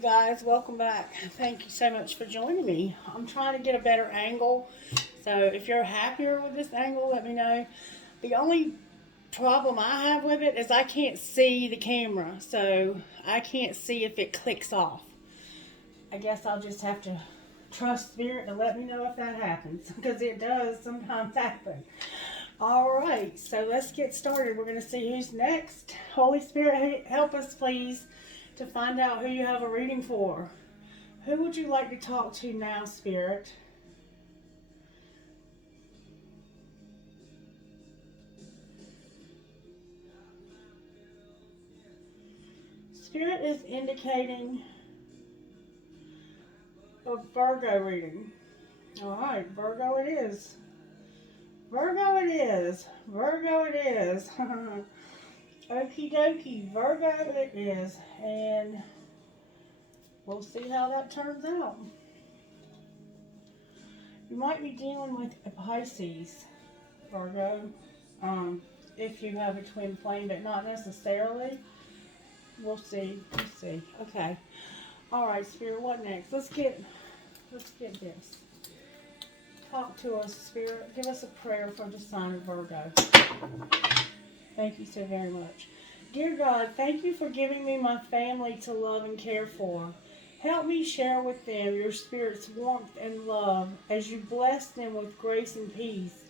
guys. Welcome back. Thank you so much for joining me. I'm trying to get a better angle. So if you're happier with this angle, let me know. The only problem I have with it is I can't see the camera. So I can't see if it clicks off. I guess I'll just have to trust Spirit to let me know if that happens. Because it does sometimes happen. Alright, so let's get started. We're going to see who's next. Holy Spirit, help us please to find out who you have a reading for. Who would you like to talk to now, Spirit? Spirit is indicating a Virgo reading. Alright, Virgo it is. Virgo it is. Virgo it is. Okie dokie. Virgo it is. And we'll see how that turns out. You might be dealing with a Pisces, Virgo, if you have a twin flame, but not necessarily. We'll see. We'll see. Okay. Alright, Spirit, what next? Let's get this. Talk to us, Spirit. Give us a prayer for the sign of Virgo. Thank you so very much. Dear God, thank you for giving me my family to love and care for. Help me share with them your Spirit's warmth and love as you bless them with grace and peace.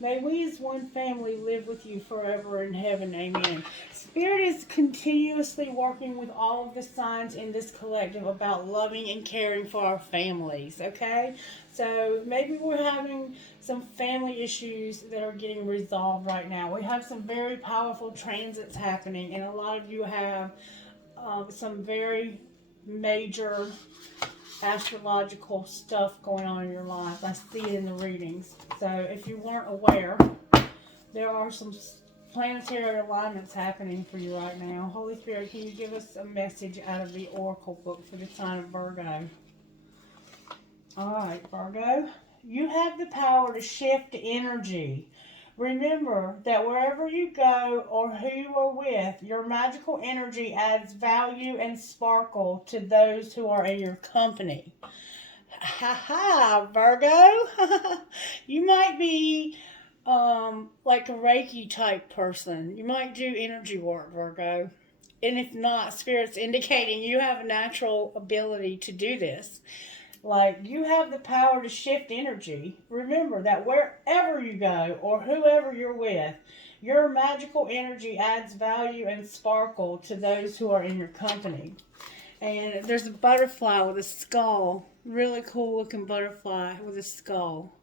May we as one family live with you forever in heaven. Amen. Spirit is continuously working with all of the signs in this collective about loving and caring for our families, okay? So maybe we're having some family issues that are getting resolved right now. We have some very powerful transits happening, and a lot of you have some very major astrological stuff going on in your life. I see it in the readings. So if you weren't aware, there are some planetary alignments happening for you right now. Holy Spirit, can you give us a message out of the Oracle book for the sign of Virgo? Alright, Virgo, you have the power to shift energy. Remember that wherever you go or who you are with, your magical energy adds value and sparkle to those who are in your company. Ha ha, Virgo. You might be like a Reiki type person. You might do energy work, Virgo. And if not, Spirit's indicating you have a natural ability to do this. Like, you have the power to shift energy. Remember that wherever you go or whoever you're with, your magical energy adds value and sparkle to those who are in your company. And there's a butterfly with a skull. Really cool looking butterfly with a skull.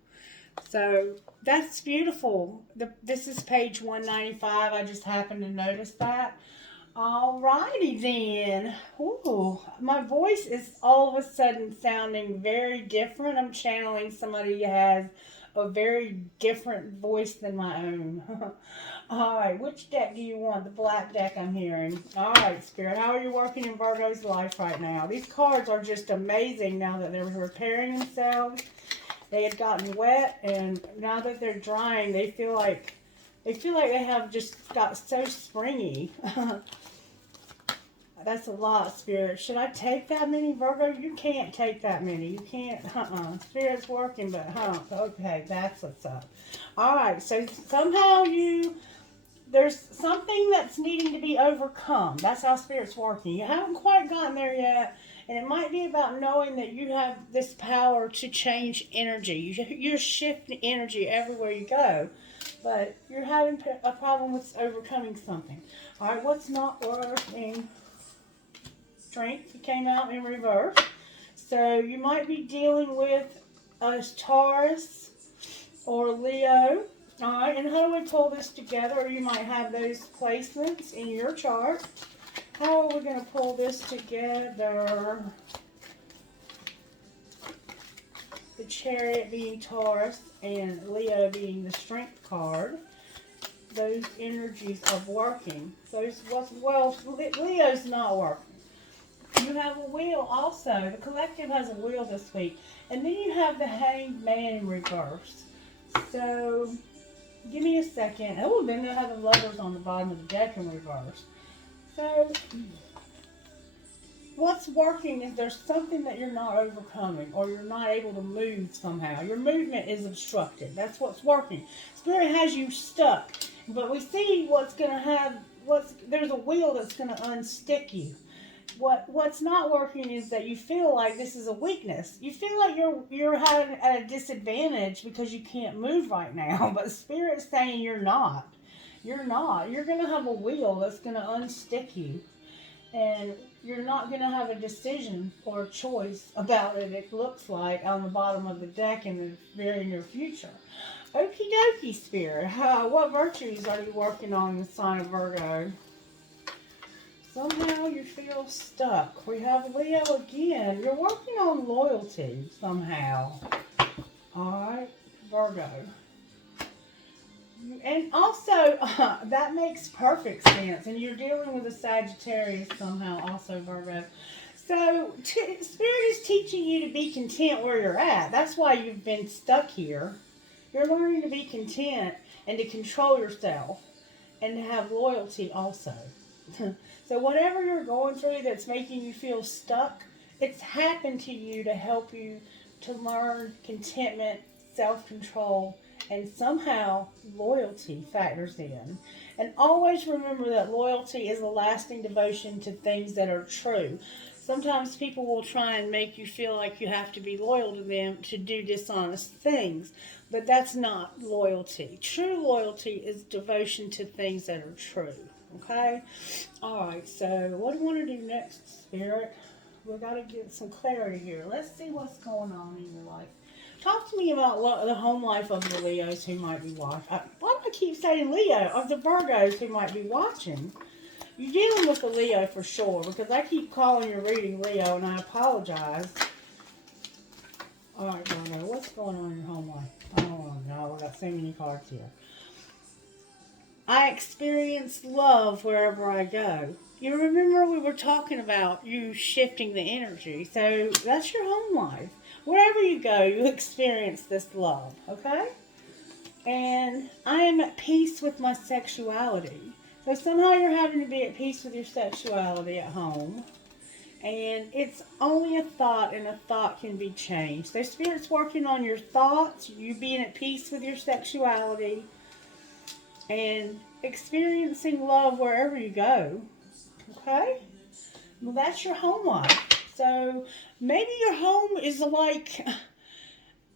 So that's beautiful. This is page 195. I just happened to notice that. Alrighty then. Ooh, my voice is all of a sudden sounding very different. I'm channeling somebody who has a very different voice than my own. Alright, which deck do you want? The black deck I'm hearing. Alright, Spirit, how are you working in Virgo's life right now? These cards are just amazing now that they're repairing themselves. They had gotten wet, and now that they're drying, they feel like they have just got so springy. That's a lot, Spirit. Should I take that many, Virgo? You can't take that many. You can't. Spirit's working, but okay, that's what's up. Alright, so somehow there's something that's needing to be overcome. That's how Spirit's working. You haven't quite gotten there yet. And it might be about knowing that you have this power to change energy. You're shifting energy everywhere you go. But you're having a problem with overcoming something. Alright, what's not working? Strength came out in reverse. So you might be dealing with a Taurus or Leo. Alright, and how do we pull this together? You might have those placements in your chart. How are we going to pull this together? The Chariot being Taurus and Leo being the Strength card. Those energies are working. Leo's not working. You have a wheel also. The collective has a wheel this week. And then you have the Hanged Man in reverse. So, give me a second. Oh, then they'll have the Lovers on the bottom of the deck in reverse. So, what's working is there's something that you're not overcoming, or you're not able to move somehow. Your movement is obstructed. That's what's working. Spirit has you stuck. But we see what's going to have, there's a wheel that's going to unstick you. What's not working is that you feel like this is a weakness. You feel like you're having at a disadvantage because you can't move right now. But Spirit's saying you're not. You're not. You're going to have a wheel that's going to unstick you. And you're not going to have a decision or a choice about it, it looks like, on the bottom of the deck in the very near future. Okie dokie, Spirit. What virtues are you working on in the sign of Virgo? Somehow you feel stuck. We have Leo again. You're working on loyalty somehow. Alright, Virgo. And also, that makes perfect sense. And you're dealing with a Sagittarius somehow also, Virgo. So, Spirit is teaching you to be content where you're at. That's why you've been stuck here. You're learning to be content and to control yourself and to have loyalty also. So whatever you're going through that's making you feel stuck, it's happened to you to help you to learn contentment, self-control, and somehow loyalty factors in. And always remember that loyalty is a lasting devotion to things that are true. Sometimes people will try and make you feel like you have to be loyal to them to do dishonest things, but that's not loyalty. True loyalty is devotion to things that are true. Okay? Alright, so what do you want to do next, Spirit? We've got to get some clarity here. Let's see what's going on in your life. Talk to me about the home life of the Leos who might be watching. Why do I keep saying Leo? Of the Virgos who might be watching. You're dealing with a Leo for sure, because I keep calling your reading Leo, and I apologize. Alright, Virgo, what's going on in your home life? Oh, no, we got so many cards here. I experience love wherever I go. You remember we were talking about you shifting the energy. So that's your home life. Wherever you go, you experience this love, okay? And I am at peace with my sexuality. So somehow you're having to be at peace with your sexuality at home. And it's only a thought, and a thought can be changed. So Spirit's working on your thoughts, you being at peace with your sexuality, and experiencing love wherever you go. Okay? Well, that's your home life. So maybe your home is like,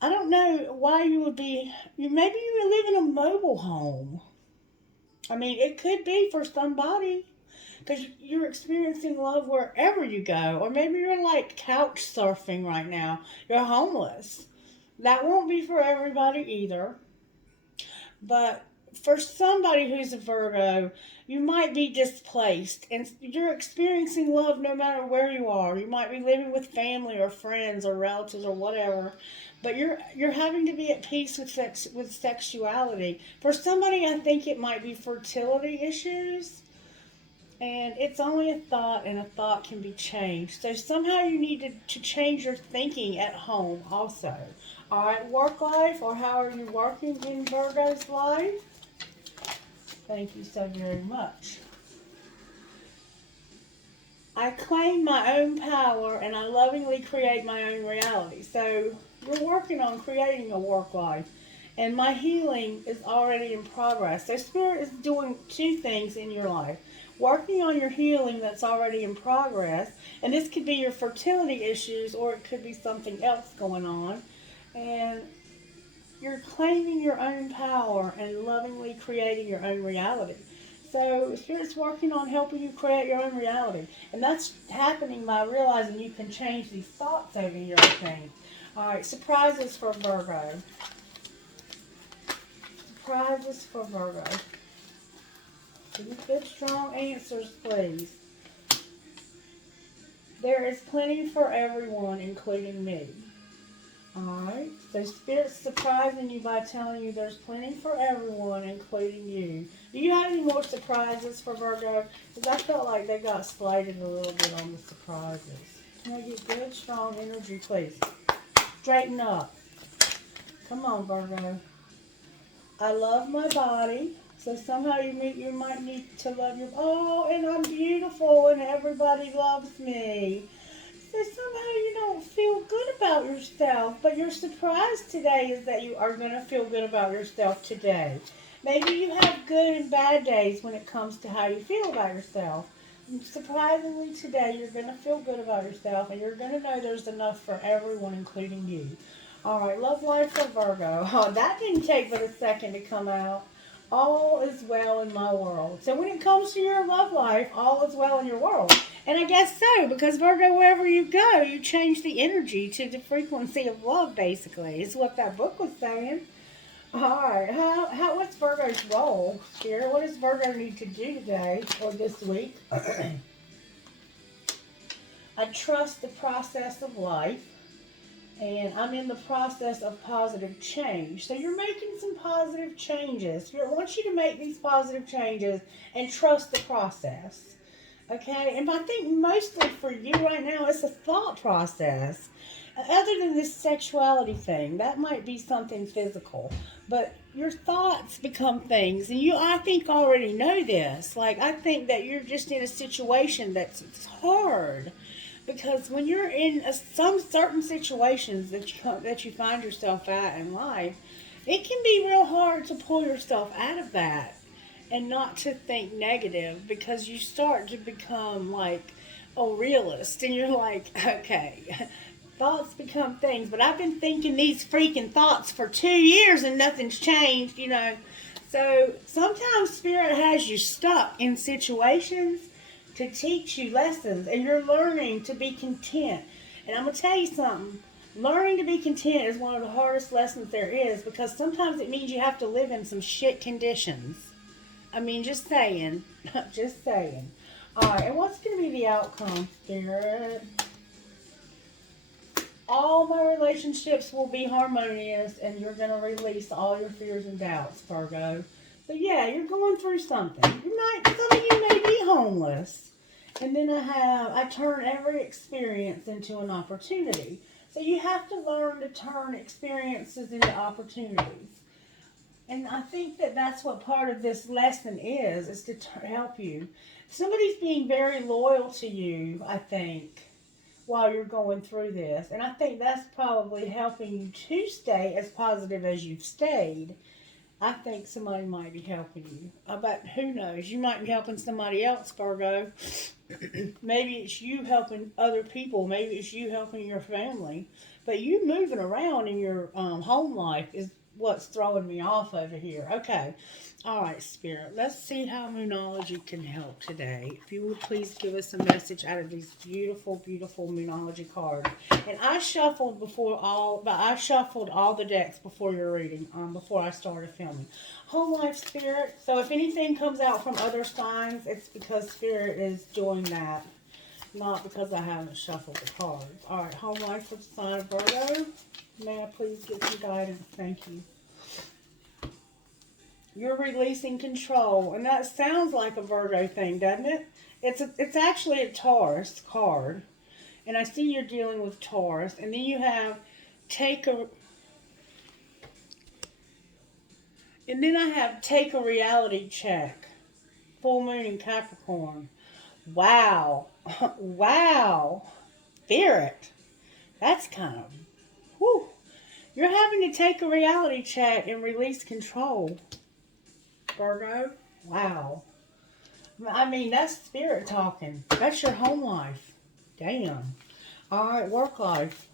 I don't know why you would be, maybe you would live in a mobile home. I mean, it could be for somebody, because you're experiencing love wherever you go. Or maybe you're like couch surfing right now. You're homeless. That won't be for everybody either. But for somebody who's a Virgo, you might be displaced and you're experiencing love no matter where you are. You might be living with family or friends or relatives or whatever, but you're having to be at peace with sexuality. For somebody, I think it might be fertility issues. And it's only a thought, and a thought can be changed. So somehow you need to change your thinking at home also. Alright, work life, or how are you working in Virgo's life? Thank you so very much. I claim my own power, and I lovingly create my own reality. So you're working on creating a work life. And my healing is already in progress. So Spirit is doing two things in your life. Working on your healing that's already in progress. And this could be your fertility issues, or it could be something else going on. And you're claiming your own power and lovingly creating your own reality. So Spirit's working on helping you create your own reality. And that's happening by realizing you can change these thoughts over your thing. Alright, surprises for Virgo. Surprises for Virgo. Give me good, strong answers, please. There is plenty for everyone, including me. Alright, so Spirit's surprising you by telling you there's plenty for everyone, including you. Do you have any more surprises for Virgo? Because I felt like they got slighted a little bit on the surprises. Can I get good, strong energy, please? Straighten up. Come on, Virgo. I love my body. So somehow you might need to love your, oh, and I'm beautiful and everybody loves me. So somehow you don't feel good about yourself, but your surprise today is that you are going to feel good about yourself today. Maybe you have good and bad days when it comes to how you feel about yourself. And surprisingly today, you're going to feel good about yourself, and you're going to know there's enough for everyone, including you. All right, love life for Virgo. Oh, that didn't take but a second to come out. All is well in my world. So when it comes to your love life, all is well in your world. And I guess so, because Virgo, wherever you go, you change the energy to the frequency of love, basically, is what that book was saying. Alright, what's Virgo's role, Spirit? What does Virgo need to do today, or this week? I trust the process of life, and I'm in the process of positive change. So you're making some positive changes. I want you to make these positive changes and trust the process. Okay, and I think mostly for you right now, it's a thought process. Other than this sexuality thing, that might be something physical, but your thoughts become things, and I think, already know this. Like, I think that you're just in a situation that's it's hard, because when you're in some certain situations that you find yourself at in life, it can be real hard to pull yourself out of that and not to think negative, because you start to become like a realist, and you're like, okay, thoughts become things, but I've been thinking these freaking thoughts for 2 years and nothing's changed. So sometimes Spirit has you stuck in situations to teach you lessons, and you're learning to be content. And I'm going to tell you something. Learning to be content is one of the hardest lessons there is, because sometimes it means you have to live in some shit conditions. I mean, just saying. Just saying. Alright, and what's going to be the outcome, Spirit? All my relationships will be harmonious, and you're going to release all your fears and doubts, Virgo. So yeah, you're going through something. Some of you may be homeless. And then I turn every experience into an opportunity. So you have to learn to turn experiences into opportunities. And I think that that's what part of this lesson is to help you. Somebody's being very loyal to you, I think, while you're going through this. And I think that's probably helping you to stay as positive as you've stayed. I think somebody might be helping you. But who knows? You might be helping somebody else, Virgo. Maybe it's you helping other people. Maybe it's you helping your family. But you moving around in your home life is what's throwing me off over here. Okay. All right, Spirit. Let's see how Moonology can help today. If you would please give us a message out of these beautiful, beautiful Moonology cards. And I shuffled all the decks before your reading, before I started filming. Home life, Spirit. So if anything comes out from other signs, it's because Spirit is doing that, not because I haven't shuffled the cards. All right, home life for the sign of Virgo. May I please get some guidance? Thank you. You're releasing control, and that sounds like a Virgo thing, doesn't it? It's actually a Taurus card, and I see you're dealing with Taurus, and then you have take a reality check. Full moon in Capricorn. Wow. Wow. Spirit. That's kind of, whew. You're having to take a reality check and release control, Virgo. Wow. I mean, that's Spirit talking. That's your home life. Damn. All right, work life.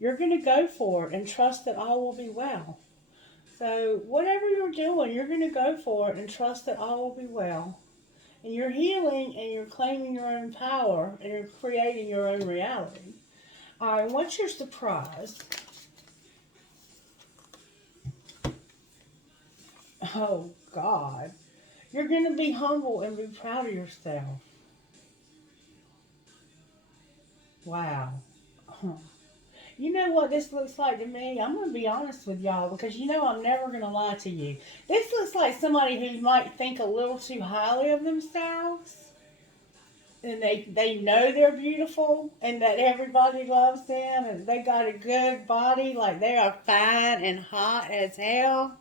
You're going to go for it and trust that all will be well. So whatever you're doing, you're going to go for it and trust that all will be well. And you're healing, and you're claiming your own power, and you're creating your own reality. All right, what's your surprise? Oh, God. You're going to be humble and be proud of yourself. Wow. You know what this looks like to me? I'm going to be honest with y'all, because I'm never going to lie to you. This looks like somebody who might think a little too highly of themselves. and they know they're beautiful and that everybody loves them and they got a good body, like they are fine and hot as hell.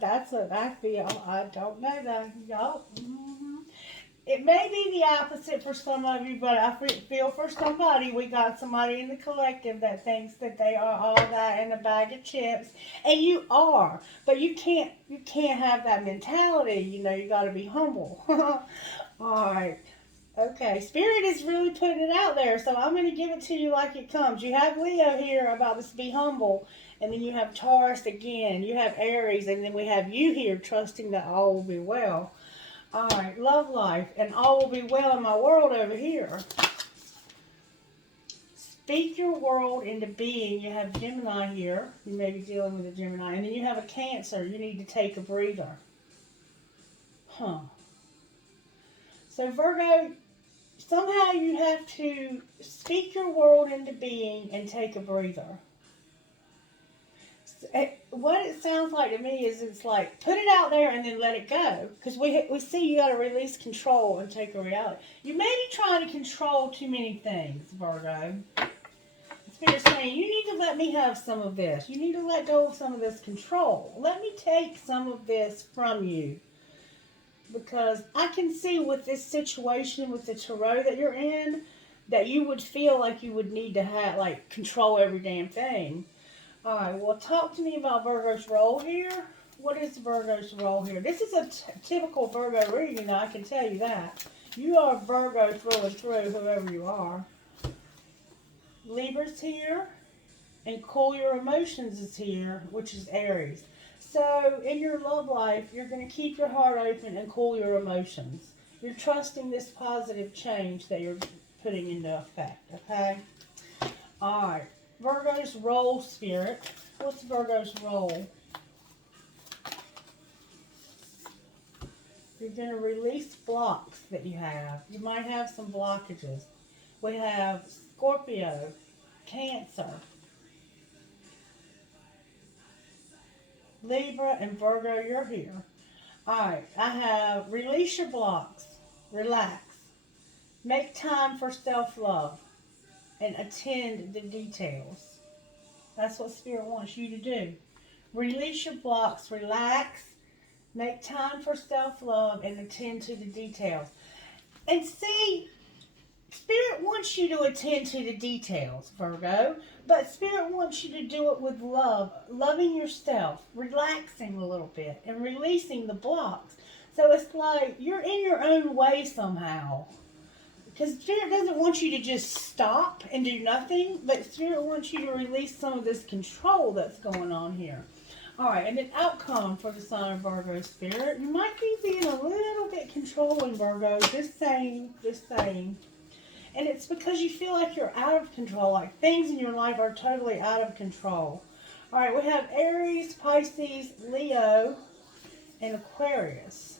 That's what I feel. I don't know though, y'all. It may be the opposite for some of you, but I feel for somebody, we got somebody in the collective that thinks that they are all that in a bag of chips, and you are. But you can't have that mentality. You know, you got to be humble. All right. Okay, Spirit is really putting it out there, so I'm going to give it to you like it comes. You have Leo here about this be humble, and then you have Taurus again, you have Aries, and then we have you here trusting that all will be well. All right, love life, and all will be well in my world over here. Speak your world into being. You have Gemini here. You may be dealing with a Gemini, and then you have a Cancer. You need to take a breather. Huh. So Virgo, somehow you have to speak your world into being and take a breather. What it sounds like to me is it's like, put it out there and then let it go. Because we see you got to release control and take a reality. You may be trying to control too many things, Virgo. Spirit's saying, you need to let me have some of this. You need to let go of some of this control. Let me take some of this from you. Because I can see with this situation with the tarot that you're in, that you would feel like you would need to have, like, control every damn thing. All right, well, talk to me about Virgo's role here. What is Virgo's role here? This is a typical Virgo reading, I can tell you that. You are Virgo through and through, whoever you are. Libra's here, and Cool Your Emotions is here, which is Aries. So, in your love life, you're going to keep your heart open and cool your emotions. You're trusting this positive change that you're putting into effect, okay? All right. Virgo's role, Spirit. What's Virgo's role? You're going to release blocks that you have. You might have some blockages. We have Scorpio, Cancer, Libra, and Virgo, you're here. Alright, I have release your blocks, relax, make time for self-love, and attend the details. That's what Spirit wants you to do. Release your blocks, relax, make time for self-love, and attend to the details. And see, Spirit wants you to attend to the details, Virgo, but Spirit wants you to do it with love, loving yourself, relaxing a little bit, and releasing the blocks. So it's like you're in your own way somehow. Because Spirit doesn't want you to just stop and do nothing, but Spirit wants you to release some of this control that's going on here. All right, and then outcome for the sign of Virgo, Spirit. You might be being a little bit controlling, Virgo, just saying. And it's because you feel like you're out of control, like things in your life are totally out of control. All right, we have Aries, Pisces, Leo, and Aquarius.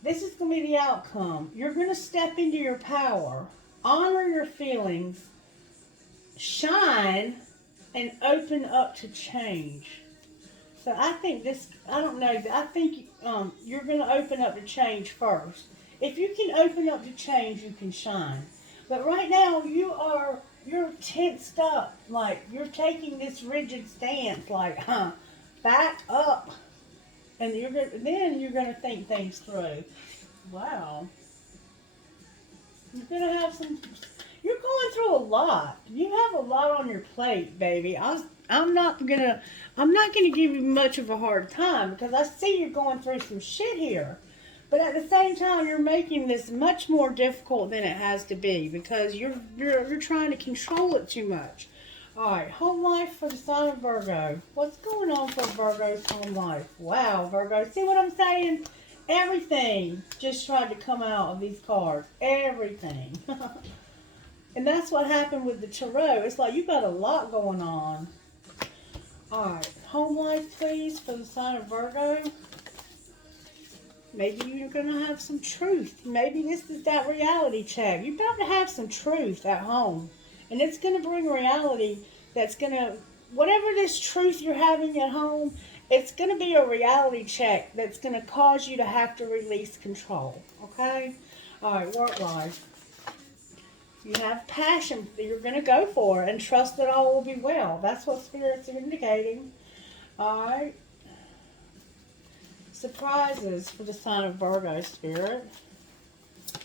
This is going to be the outcome. You're going to step into your power, honor your feelings, shine, and open up to change. So I think this, I don't know, I think you're going to open up to change first. If you can open up to change, you can shine. But right now, you're tensed up. Like, you're taking this rigid stance, like, back up. And then you're going to think things through. Wow. You're going through a lot. You have a lot on your plate, baby. I'm not gonna give you much of a hard time because I see you're going through some shit here. But at the same time, you're making this much more difficult than it has to be because you're trying to control it too much. All right, home life for the sign of Virgo. What's going on for Virgo's home life? Wow, Virgo, see what I'm saying? Everything just tried to come out of these cards. Everything. And that's what happened with the tarot. It's like you got a lot going on. All right, home life, please, for the sign of Virgo. Maybe you're going to have some truth. Maybe this is that reality check. You're about to have some truth at home. And it's going to bring reality that's going to, whatever this truth you're having at home, it's going to be a reality check that's going to cause you to have to release control. Okay? All right, work life. You have passion that you're going to go for and trust that all will be well. That's what Spirit's indicating. All right. Surprises for the sign of Virgo, Spirit.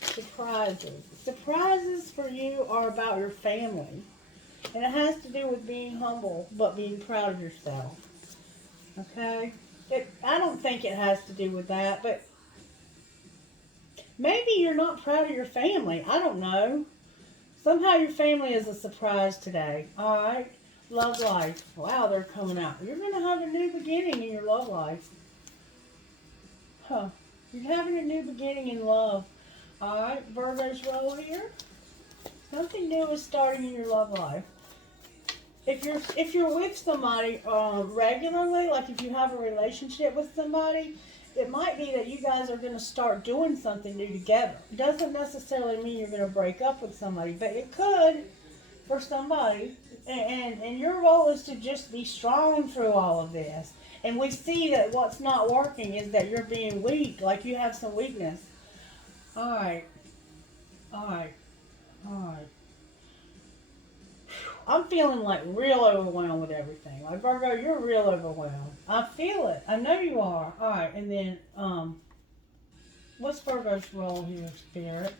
Surprises. Surprises for you are about your family. And it has to do with being humble, but being proud of yourself. Okay? I don't think it has to do with that, but maybe you're not proud of your family. I don't know. Somehow your family is a surprise today. All right? Love life. Wow, they're coming out. You're going to have a new beginning in your love life. Huh. You're having a new beginning in love. All right, Virgo's roll here. Something new is starting in your love life. If you're with somebody regularly, like if you have a relationship with somebody, it might be that you guys are going to start doing something new together. It doesn't necessarily mean you're going to break up with somebody, but it could for somebody. And your role is to just be strong through all of this. And we see that what's not working is that you're being weak, like you have some weakness. All right. All right. All right. I'm feeling like real overwhelmed with everything. Like Virgo, you're real overwhelmed. I feel it. I know you are. All right, and then what's Virgo's role here, Spirit?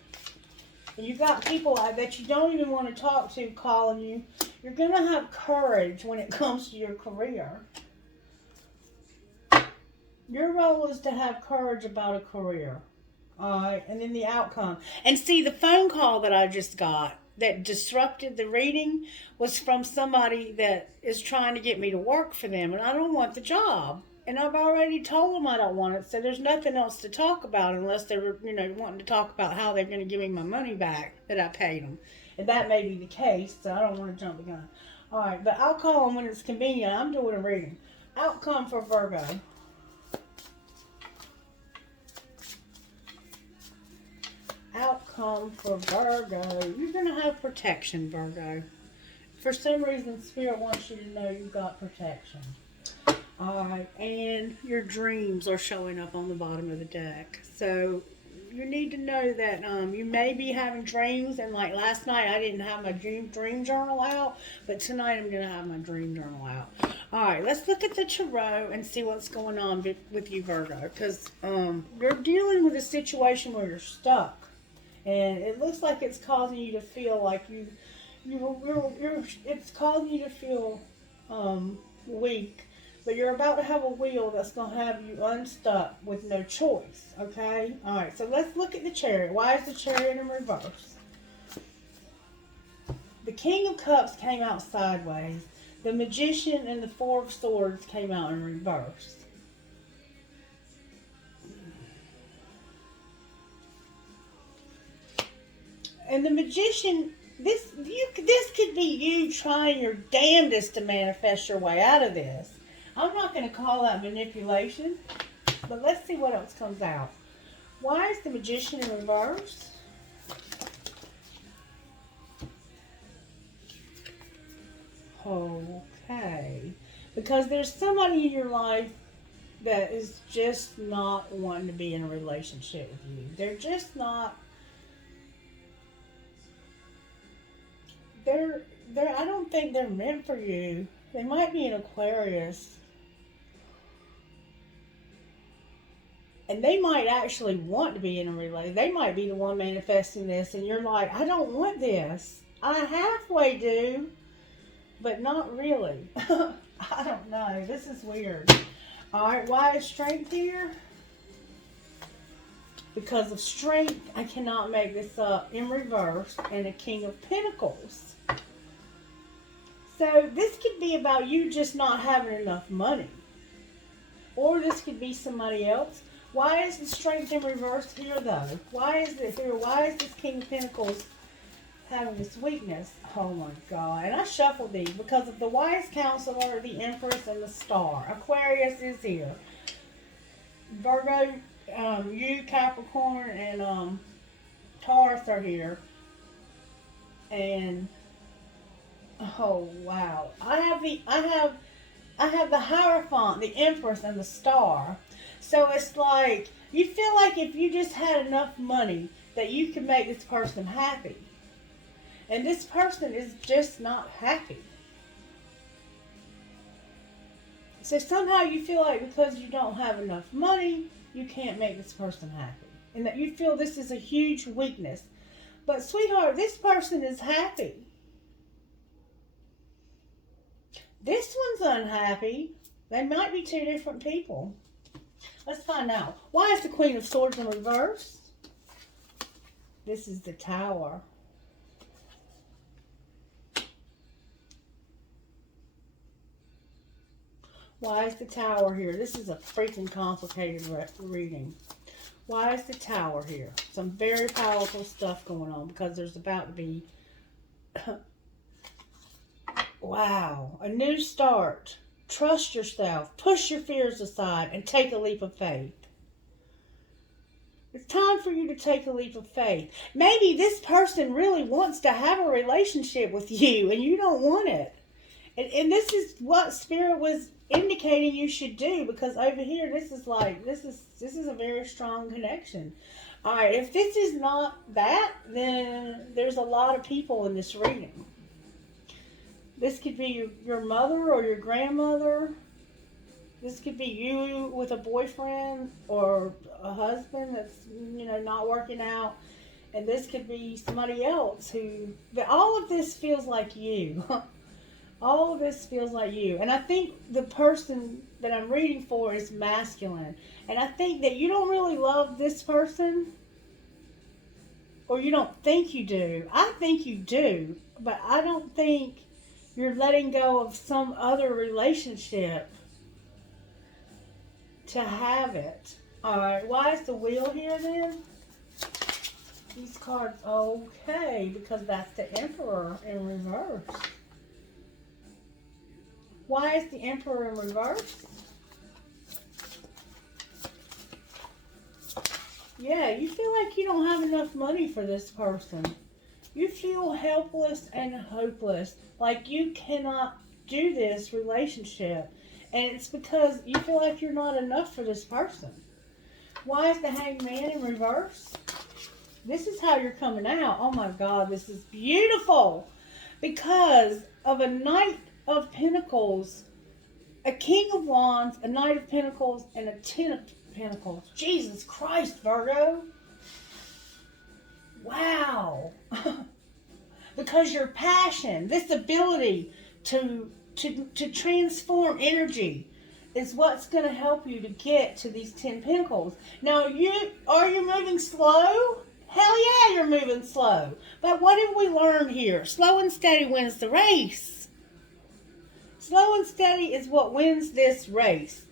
And you got people that you don't even want to talk to calling you. You're gonna have courage when it comes to your career. Your role is to have courage about a career. All right, and then the outcome. And see, the phone call that I just got that disrupted the reading was from somebody that is trying to get me to work for them, and I don't want the job. And I've already told them I don't want it, so there's nothing else to talk about unless they're, wanting to talk about how they're going to give me my money back that I paid them. And that may be the case, so I don't want to jump the gun. All right, but I'll call them when it's convenient. I'm doing a reading. Outcome for Virgo. Outcome for Virgo. You're going to have protection, Virgo. For some reason, Spirit wants you to know you've got protection. Alright, and your dreams are showing up on the bottom of the deck. So, you need to know that you may be having dreams, and like last night I didn't have my dream journal out, but tonight I'm going to have my dream journal out. Alright, let's look at the tarot and see what's going on with you, Virgo, because you're dealing with a situation where you're stuck. And it looks like it's causing you to feel like it's causing you to feel weak. But you're about to have a wheel that's going to have you unstuck with no choice. Okay? Alright, so let's look at the Chariot. Why is the Chariot in reverse? The King of Cups came out sideways. The Magician and the Four of Swords came out in reverse. And the Magician, this could be you trying your damnedest to manifest your way out of this. I'm not going to call that manipulation, but let's see what else comes out. Why is the Magician in reverse? Okay. Because there's somebody in your life that is just not wanting to be in a relationship with you. They're just not. I don't think they're meant for you. They might be an Aquarius. And they might actually want to be in a relationship. They might be the one manifesting this, and you're like, I don't want this. I halfway do, but not really. I don't know. This is weird. Alright, why is strength here? Because of strength, I cannot make this up, in reverse, and a King of Pentacles. So this could be about you just not having enough money. Or this could be somebody else. Why is the strength in reverse here, though? Why is it here? Why is this King of Pentacles having this weakness? Oh my God. And I shuffled these because of the Wise Counselor, the Empress, and the Star. Aquarius is here. Virgo, you, Capricorn, and Taurus are here. And oh wow. I have the Hierophant, the Empress, and the Star. So it's like, you feel like if you just had enough money, that you can make this person happy. And this person is just not happy. So somehow you feel like because you don't have enough money, you can't make this person happy. And that you feel this is a huge weakness. But sweetheart, this person is happy. This one's unhappy. They might be two different people. Let's find out. Why is the Queen of Swords in reverse? This is the Tower. Why is the Tower here? This is a freaking complicated reading. Why is the Tower here? Some very powerful stuff going on because there's about to be, wow, a new start. Trust yourself. Push your fears aside and take a leap of faith. It's time for you to take a leap of faith. Maybe this person really wants to have a relationship with you and you don't want it. And this is what Spirit was indicating you should do, because over here this is a very strong connection. All right, if this is not that, then there's a lot of people in this reading. This could be your mother or your grandmother. This could be you with a boyfriend or a husband that's, not working out. And this could be somebody else but all of this feels like you. All of this feels like you. And I think the person that I'm reading for is masculine. And I think that you don't really love this person. Or you don't think you do. I think you do. But I don't think you're letting go of some other relationship to have it. Alright, why is the Wheel here then? These cards, okay, because that's the Emperor in reverse. Why is the Emperor in reverse? Yeah, you feel like you don't have enough money for this person. You feel helpless and hopeless, like you cannot do this relationship. And it's because you feel like you're not enough for this person. Why is the Hanged Man in reverse? This is how you're coming out. Oh my God, this is beautiful. Because of a Knight of Pentacles, a King of Wands, a Knight of Pentacles, and a Ten of Pentacles. Jesus Christ, Virgo. Wow. Because your passion, this ability to transform energy is what's going to help you to get to these 10 Pentacles. Now, are you moving slow? Hell yeah, you're moving slow. But what have we learned here? Slow and steady wins the race. Slow and steady is what wins this race.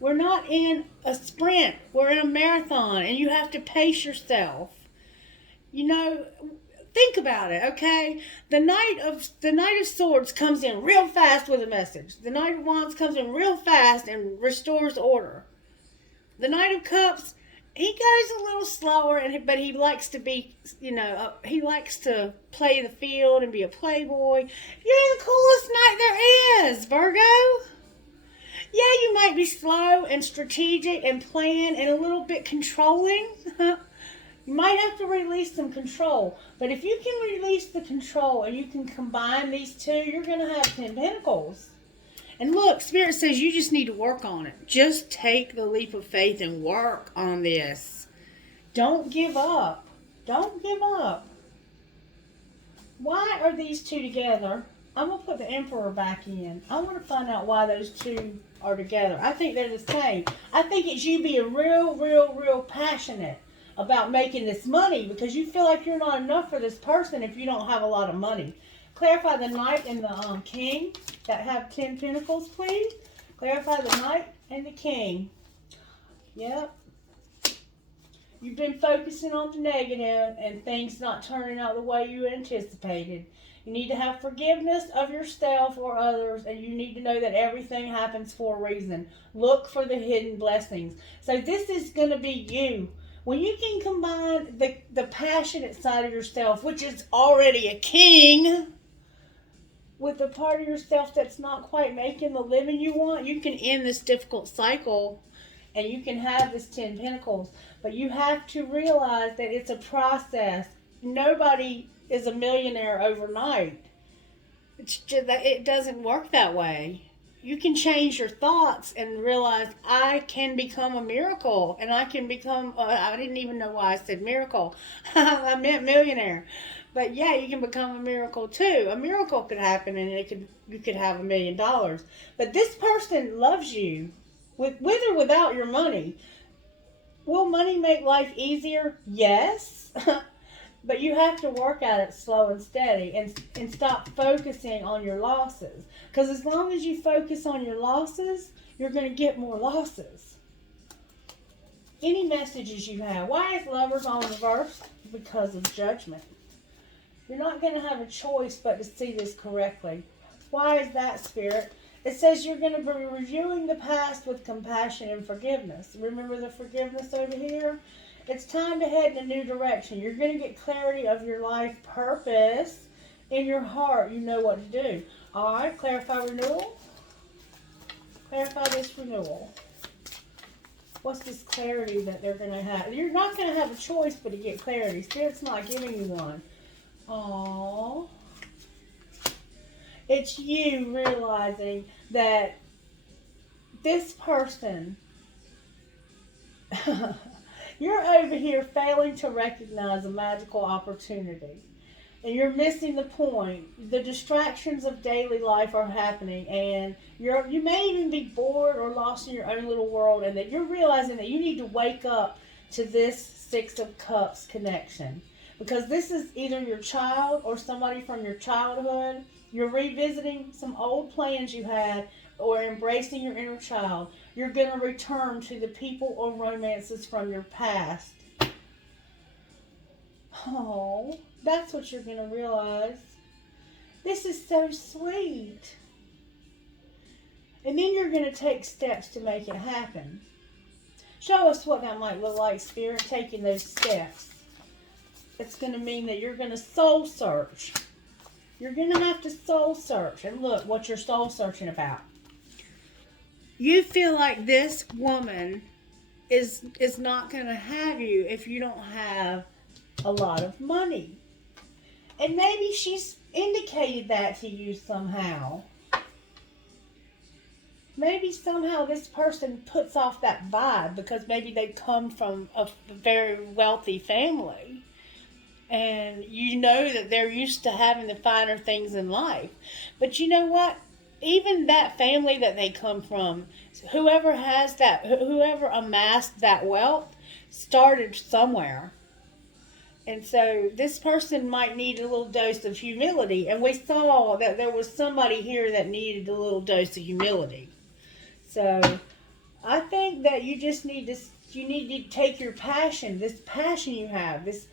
We're not in a sprint. We're in a marathon, and you have to pace yourself. Think about it, okay? The Knight of Swords comes in real fast with a message. The Knight of Wands comes in real fast and restores order. The Knight of Cups, he goes a little slower, but he likes to be, he likes to play the field and be a playboy. You're the coolest knight there is, Virgo. Yeah, you might be slow and strategic and planned and a little bit controlling. You might have to release some control. But if you can release the control and you can combine these two, you're going to have 10 Pentacles. And look, Spirit says you just need to work on it. Just take the leap of faith and work on this. Don't give up. Don't give up. Why are these two together? I'm going to put the Emperor back in. I want to find out why those two are together. I think they're the same. I think it's you being real passionate about making this money because you feel like you're not enough for this person if you don't have a lot of money. Clarify the Knight and the King that have 10 Pentacles, please. Clarify the Knight and the King. Yep. You've been focusing on the negative and things not turning out the way you anticipated. You need to have forgiveness of yourself or others, and you need to know that everything happens for a reason. Look for the hidden blessings. So this is going to be you. When you can combine the passionate side of yourself, which is already a king, with the part of yourself that's not quite making the living you want, you can end this difficult cycle and you can have this 10 Pentacles, but you have to realize that it's a process. Nobody is a millionaire overnight. It's just that it doesn't work that way. You can change your thoughts and realize I can become a miracle, and I can become, I didn't even know why I said miracle. I meant millionaire. But yeah, you can become a miracle too. A miracle could happen, and you could have $1 million. But this person loves you, with or without your money. Will money make life easier? Yes. But you have to work at it slow and steady, and stop focusing on your losses. Because as long as you focus on your losses, you're going to get more losses. Any messages you have. Why is Lovers on reverse? Because of judgment. You're not going to have a choice but to see this correctly. Why is that, Spirit? It says you're going to be reviewing the past with compassion and forgiveness. Remember the forgiveness over here? It's time to head in a new direction. You're going to get clarity of your life purpose. In your heart, you know what to do. All right, clarify renewal. Clarify this renewal. What's this clarity that they're going to have? You're not going to have a choice but to get clarity. Spirit's not giving you one. Aww. It's you realizing that this person... You're over here failing to recognize a magical opportunity. And you're missing the point. The distractions of daily life are happening. And you may even be bored or lost in your own little world. And that you're realizing that you need to wake up to this Six of Cups connection. Because this is either your child or somebody from your childhood. You're revisiting some old plans you had, or embracing your inner child. You're going to return to the people or romances from your past. Oh, that's what you're going to realize. This is so sweet. And then you're going to take steps to make it happen. Show us what that might look like, Spirit, taking those steps. It's going to mean that you're going to soul search. You're going to have to soul search. And look what you're soul searching about. You feel like this woman is not going to have you if you don't have a lot of money. And maybe she's indicated that to you somehow. Maybe somehow this person puts off that vibe because maybe they come from a very wealthy family. And you know that they're used to having the finer things in life. But you know what? Even that family that they come from, whoever amassed that wealth started somewhere. And so this person might need a little dose of humility. And we saw that there was somebody here that needed a little dose of humility. So I think that you just need to take your passion, this passion you have, this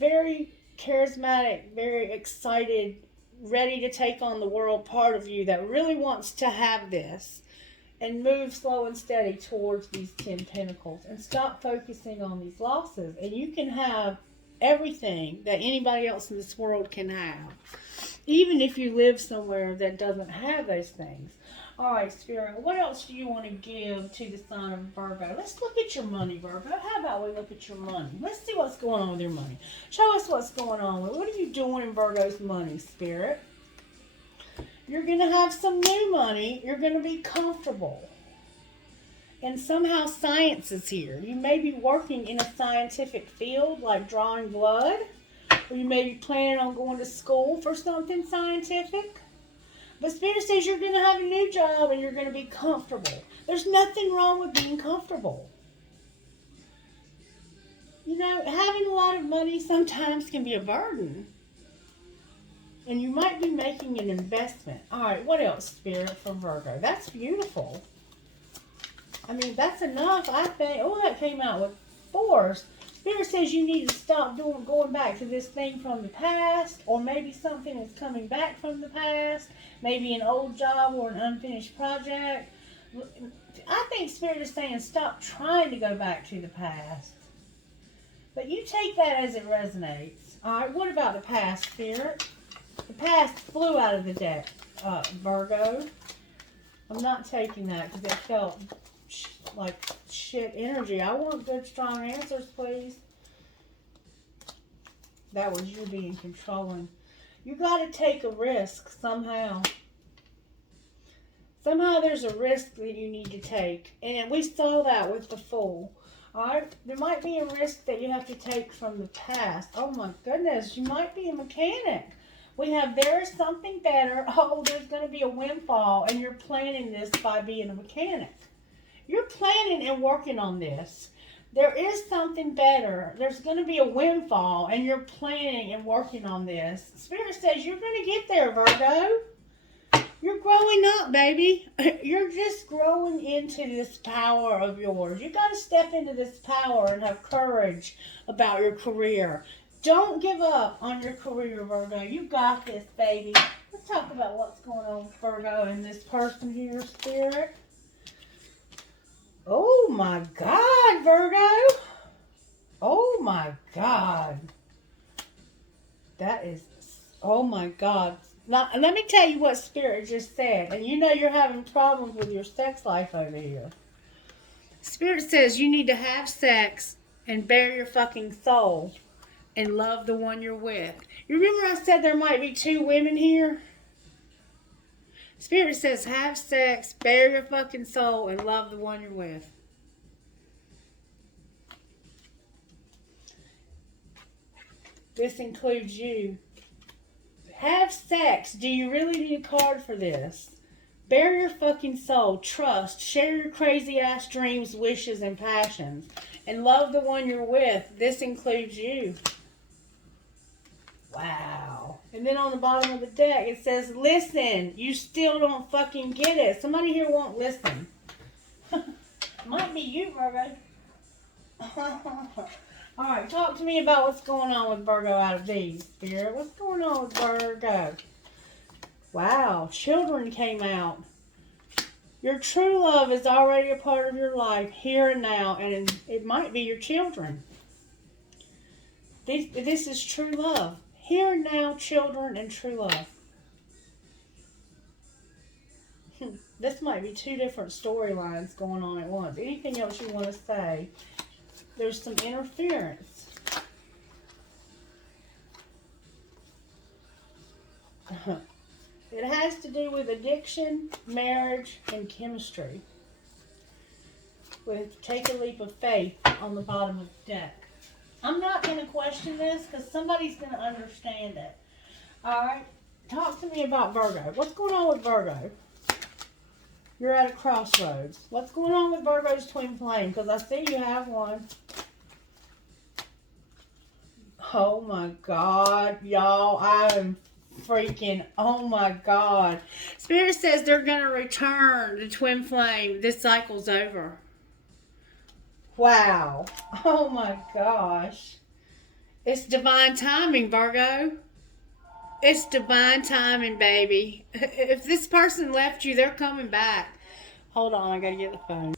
very charismatic, very excited, ready to take on the world part of you that really wants to have this, and move slow and steady towards these 10 Pentacles and stop focusing on these losses, and you can have everything that anybody else in this world can have, even if you live somewhere that doesn't have those things. All right, Spirit, what else do you want to give to the sign of Virgo? Let's look at your money, Virgo. How about we look at your money? Let's see what's going on with your money. Show us what's going on. What are you doing in Virgo's money, Spirit? You're going to have some new money. You're going to be comfortable. And somehow science is here. You may be working in a scientific field like drawing blood. Or you may be planning on going to school for something scientific. But Spirit says you're going to have a new job and you're going to be comfortable. There's nothing wrong with being comfortable. You know, having a lot of money sometimes can be a burden. And you might be making an investment. All right, what else, Spirit, for Virgo? That's beautiful. I mean, that's enough, I think. Oh, that came out with 4. Spirit says you need to stop going back to this thing from the past, or maybe something is coming back from the past, maybe an old job or an unfinished project. I think Spirit is saying stop trying to go back to the past. But you take that as it resonates. All right, what about the past, Spirit? The past flew out of the deck, Virgo. I'm not taking that because it felt like shit energy. I want good, strong answers, please. That was you being controlling. You got to take a risk somehow. Somehow there's a risk that you need to take. And we saw that with the Fool. Alright? There might be a risk that you have to take from the past. Oh my goodness. You might be a mechanic. We have there is something better. Oh, there's going to be a windfall. And you're planning this by being a mechanic. You're planning and working on this. There is something better. There's going to be a windfall. And you're planning and working on this. Spirit says you're going to get there, Virgo. You're growing up, baby. You're just growing into this power of yours. You got to step into this power and have courage about your career. Don't give up on your career, Virgo. You got this, baby. Let's talk about what's going on with Virgo and this person here, Spirit. Oh, my God, Virgo. Oh, my God. That is, oh, my God. Now, let me tell you what Spirit just said. And you know you're having problems with your sex life over here. Spirit says you need to have sex and bare your fucking soul and love the one you're with. You remember I said there might be 2 women here? Spirit says have sex, bare your fucking soul, and love the one you're with. This includes you. Have sex. Do you really need a card for this? Bare your fucking soul. Trust. Share your crazy ass dreams, wishes, and passions. And love the one you're with. This includes you. Wow. And then on the bottom of the deck it says, listen. You still don't fucking get it. Somebody here won't listen. Might be you, Virgo. Alright, talk to me about what's going on with Virgo out of these, Spirit. What's going on with Virgo? Wow, children came out. Your true love is already a part of your life, here and now, and it might be your children. This is true love. Here and now, children and true love. This might be 2 different storylines going on at once. Anything else you want to say? There's some interference. It has to do with addiction, marriage, and chemistry. With take a leap of faith on the bottom of the deck. I'm not going to question this because somebody's going to understand it. Alright? Talk to me about Virgo. What's going on with Virgo? You're at a crossroads. What's going on with Virgo's twin flame? Because I see you have one. Oh my God, y'all. I am freaking, oh my God. Spirit says they're going to return the twin flame. This cycle's over. Wow. Oh my gosh. It's divine timing, Virgo. It's divine timing, baby. If this person left you, they're coming back. Hold on, I gotta get the phone.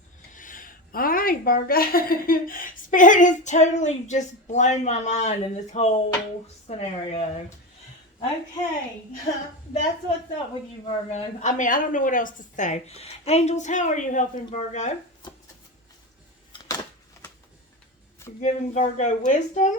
Alright, Virgo. Spirit has totally just blown my mind in this whole scenario. Okay. That's what's up with you, Virgo. I mean, I don't know what else to say. Angels, how are you helping Virgo? You're giving Virgo wisdom,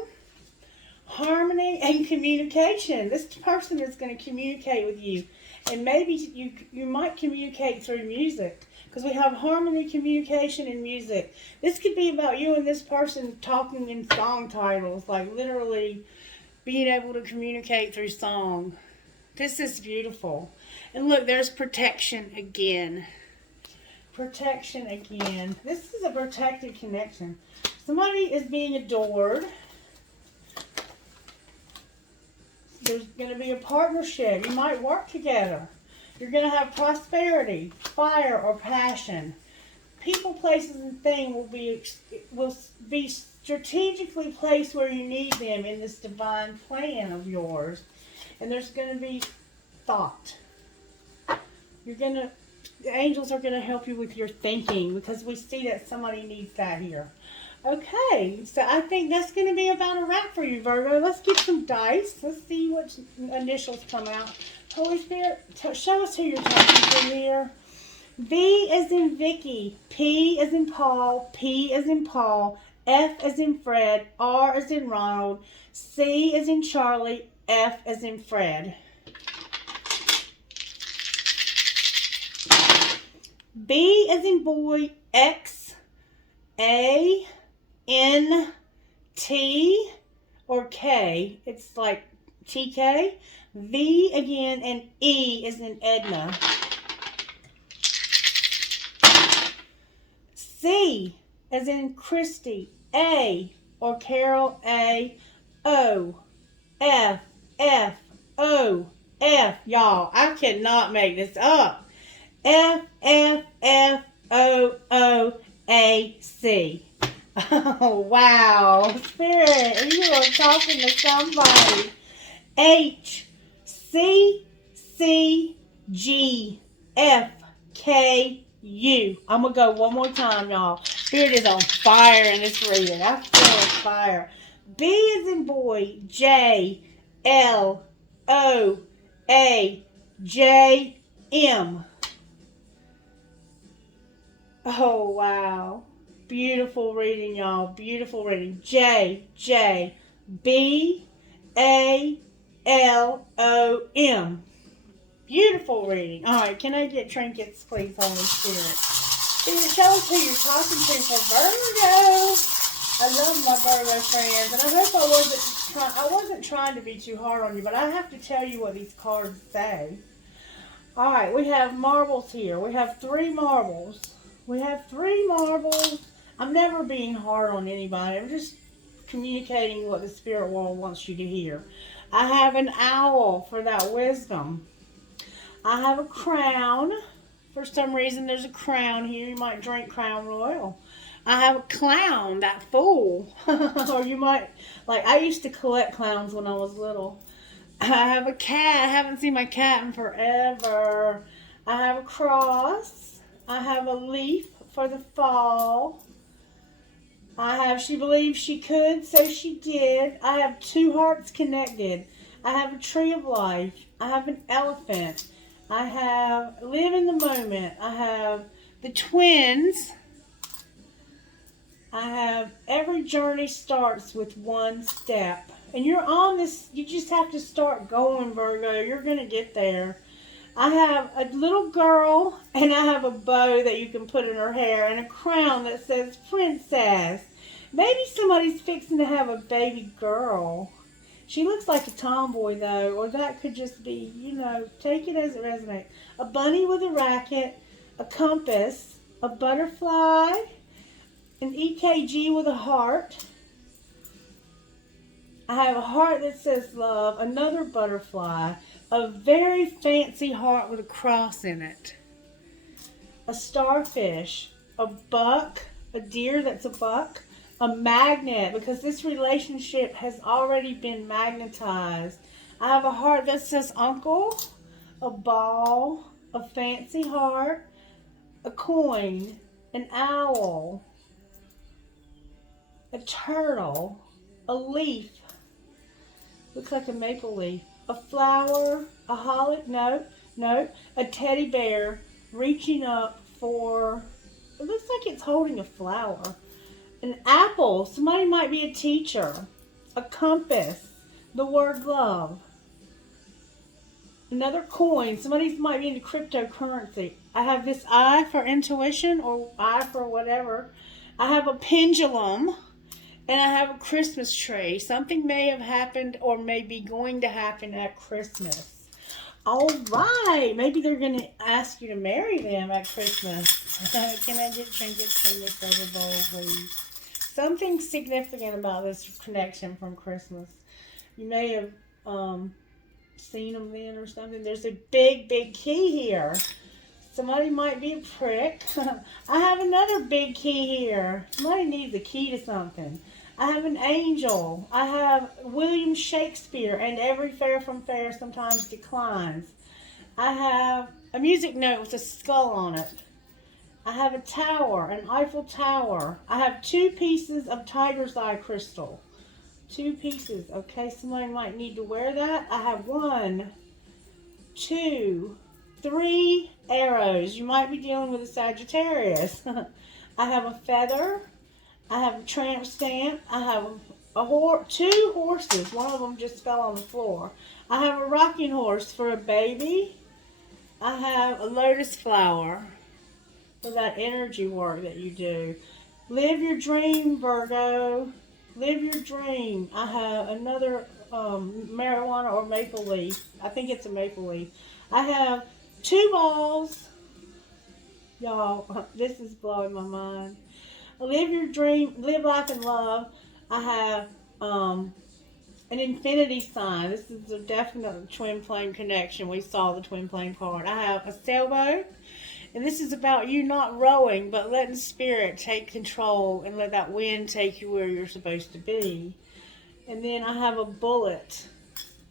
harmony, and communication. This person is going to communicate with you. And maybe you might communicate through music. Because we have harmony, communication, and music. This could be about you and this person talking in song titles. Like literally being able to communicate through song. This is beautiful. And look, there's protection again. Protection again. This is a protected connection. Somebody is being adored. There's going to be a partnership. You might work together. You're going to have prosperity, fire, or passion. People, places, and things will be strategically placed where you need them in this divine plan of yours. And there's going to be thought. The angels are going to help you with your thinking because we see that somebody needs that here. Okay, so I think that's going to be about a wrap for you, Virgo. Let's get some dice. Let's see what initials come out. Holy Spirit, show us who you're talking to here. V as in Vicky, P as in Paul, P as in Paul, F as in Fred, R as in Ronald, C as in Charlie, F as in Fred. B as in boy, X, A, N, T, or K. It's like TK. V again, and E is in Edna. C as in Christie, A, or Carol, A, O, F, F, O, F. Y'all, I cannot make this up. F, F, F, O, O, A, C. Oh, wow. Spirit, you are talking to somebody. H, C, C, G, F, K, U. I'm going to go one more time, y'all. Spirit is on fire in this reading. I feel fire. B is in boy, J, L, O, A, J, M. Oh, wow. Beautiful reading, y'all. Beautiful reading. J, J, B, A, L, O, M. Beautiful reading. All right, can I get trinkets, please, Holy Spirit? Spirit, tell us who you're talking to for Virgo. I love my Virgo friends, and I hope I wasn't trying to be too hard on you, but I have to tell you what these cards say. All right, we have marbles here. We have 3 marbles. We have 3 marbles. I'm never being hard on anybody. I'm just communicating what the spirit world wants you to hear. I have an owl for that wisdom. I have a crown. For some reason, there's a crown here. You might drink Crown Royal. I have a clown, that fool. Or you might, like, I used to collect clowns when I was little. I have a cat. I haven't seen my cat in forever. I have a cross. I have a leaf for the fall. I have, she believed she could, so she did. I have 2 hearts connected. I have a tree of life. I have an elephant. I have live in the moment. I have the twins. I have every journey starts with one step. And you're on this, you just have to start going, Virgo. You're going to get there. I have a little girl, and I have a bow that you can put in her hair, and a crown that says princess. Maybe somebody's fixing to have a baby girl. She looks like a tomboy, though, or that could just be, you know, take it as it resonates. A bunny with a racket, a compass, a butterfly, an EKG with a heart. I have a heart that says love, another butterfly, a very fancy heart with a cross in it, a starfish, a buck, a deer that's a buck, a magnet, because this relationship has already been magnetized. I have a heart that says uncle, a ball, a fancy heart, a coin, an owl, a turtle, a leaf, looks like a maple leaf, a flower, a holly, no, a teddy bear reaching up for, it looks like it's holding a flower. An apple, somebody might be a teacher. A compass, the word love. Another coin, somebody might be into cryptocurrency. I have this I for intuition, or I for whatever. I have a pendulum, and I have a Christmas tree. Something may have happened or may be going to happen at Christmas. All right, maybe they're going to ask you to marry them at Christmas. Can I get trinkets from this other bowl, please? Something significant about this connection from Christmas. You may have seen them then or something. There's a big, big key here. Somebody might be a prick. I have another big key here. Somebody needs a key to something. I have an angel. I have William Shakespeare, and every fair from fair sometimes declines. I have a music note with a skull on it. I have a tower, an Eiffel Tower. I have 2 pieces of tiger's eye crystal. 2 pieces. Okay, somebody might need to wear that. I have 1, 2, 3 arrows. You might be dealing with a Sagittarius. I have a feather. I have a tramp stamp. I have two horses. One of them just fell on the floor. I have a rocking horse for a baby. I have a lotus flower for that energy work that you do. Live your dream, Virgo. Live your dream. I have another marijuana or maple leaf. I think it's a maple leaf. I have 2 balls. Y'all, this is blowing my mind. Live your dream, live life and love. I have an infinity sign. This is a definite twin flame connection. We saw the twin flame card. I have a sailboat. And this is about you not rowing, but letting spirit take control and let that wind take you where you're supposed to be. And then I have a bullet.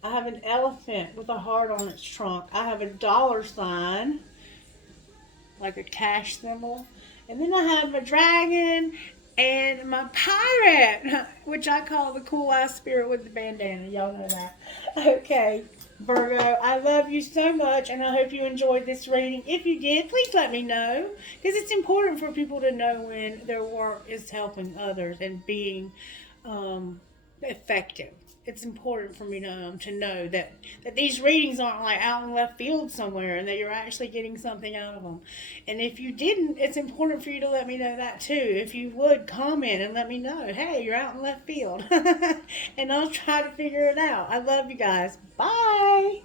I have an elephant with a heart on its trunk. I have a dollar sign, like a cash symbol. And then I have a dragon and my pirate, which I call the cool eye spirit with the bandana. Y'all know that. Okay, Virgo, I love you so much, and I hope you enjoyed this reading. If you did, please let me know, because it's important for people to know when their work is helping others and being effective. It's important for me to know that these readings aren't like out in left field somewhere, and that you're actually getting something out of them. And if you didn't, it's important for you to let me know that too. If you would comment and let me know, hey, you're out in left field. And I'll try to figure it out. I love you guys. Bye.